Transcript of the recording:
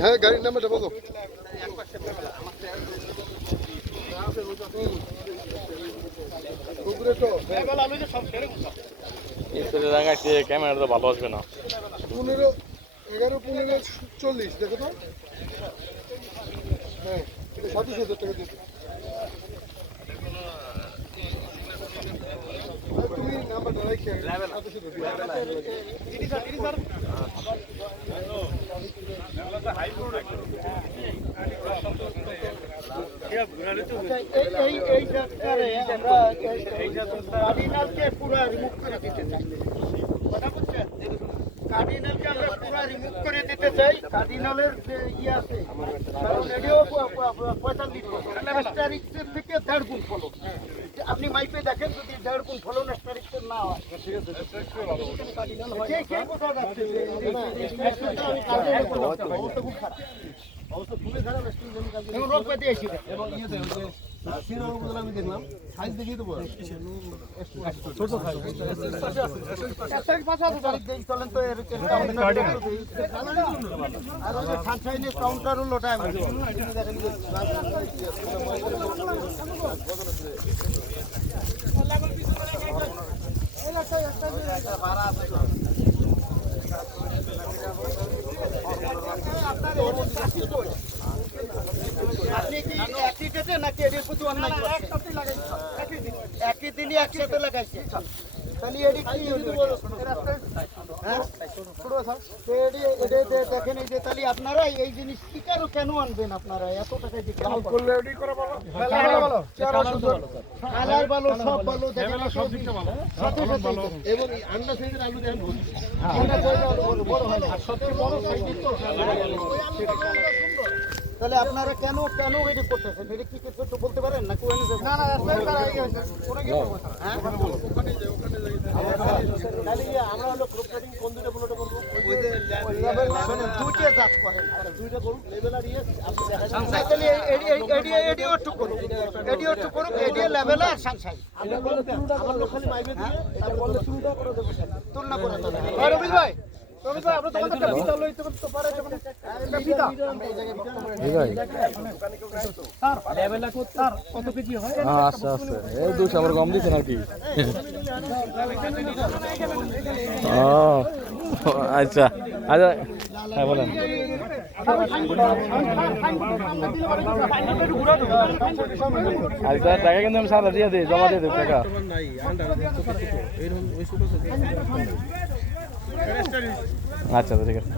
হ্যাঁ গাড়ির নাম্বারটা বলো কুকুরে তো এই ছেলে লাগাইছে ক্যামেরা তো ভালো আসবে না পনেরো এগারো পনেরো চল্লিশ দেখো তো? হ্যাঁ সাতাশ হাজার টাকা দিতে তুমি নাম্বারটা রাখি সাতাশ এই আমরা পুরো রিমুভ করে দিতে চাই। কার্ডিনালকে আমরা রিমুভ করে দিতে চাই। কার্ডিনালের ইয়ে আছে রেডিও পঁয়তাল্লিশ অ্যাস্টারিক্সের থেকে দেড় গুণ ফলো আপনি দেখেন যদি দেড় গুণ ফলো অ্যাস্টারিক্সের না হয়। কে কে বোঝা যাচ্ছে? যে আমি কাজে অবস্থা খুব খারাপ। অবস্থা খুবই খারাপ এবং রোগ পেতে এসে এবং ইয়েতে ওই যে আমি দেখলাম সাইজ দেখিয়ে দেবো। ছোট সাইজ। এক পাঁচ দেখি চলেন তো এর এর আর ওই সানশাইনের কাউন্টার হলো ওটা দেখেন আপনি কি একই ডেটে নাকি এটির প্রতি অন্যায় একই দিনই একসাথে লাগাইছে। তাহলে এটি কি দেখেন এই যে তাহলে আপনারা এই জিনিস কি কেন আনবেন আপনারা এত টাকা দিয়ে কেন করলে কালার ভালো সব ভালো দেখেন সব দিকটা ভালো সাথে সাথে এবং আন্ডা সাইজের আলু দেখেন ভর্তি। আমরা বড় বড় হয় না আর বড় সাইজের তো তাহলে আপনারা কেন কেন এটি করতেছেন? এটা কি কিছু একটু বলতে পারেন? না কোয়েন না না আমরা হলো গ্রুপ ট্রেডিং কোন দুটো বুলেটে করব দুইটা জাজ করেন। দুইটা করুন লেভেল আর ইয়ে আপনি দেখা তাহলে এডি এডি একটু করুন। এডি একটু করুন এডি লেভেল আর সানশাইন আমরা বলতে খালি মাইবে দিয়ে তার বললে তুলনা করে দেবো তুলনা করে দেবো ভাই হ্যাঁ? আচ্ছা আচ্ছা এই দুশো আবার কম দিচ্ছেন আর আচ্ছা। আচ্ছা হ্যাঁ আচ্ছা কিন্তু জমা দিয়ে দিই, টাকা। নাই আন্ডা ছোট ছোট এইরকম ওই ছোট ছোট আচ্ছা ঠিক আছে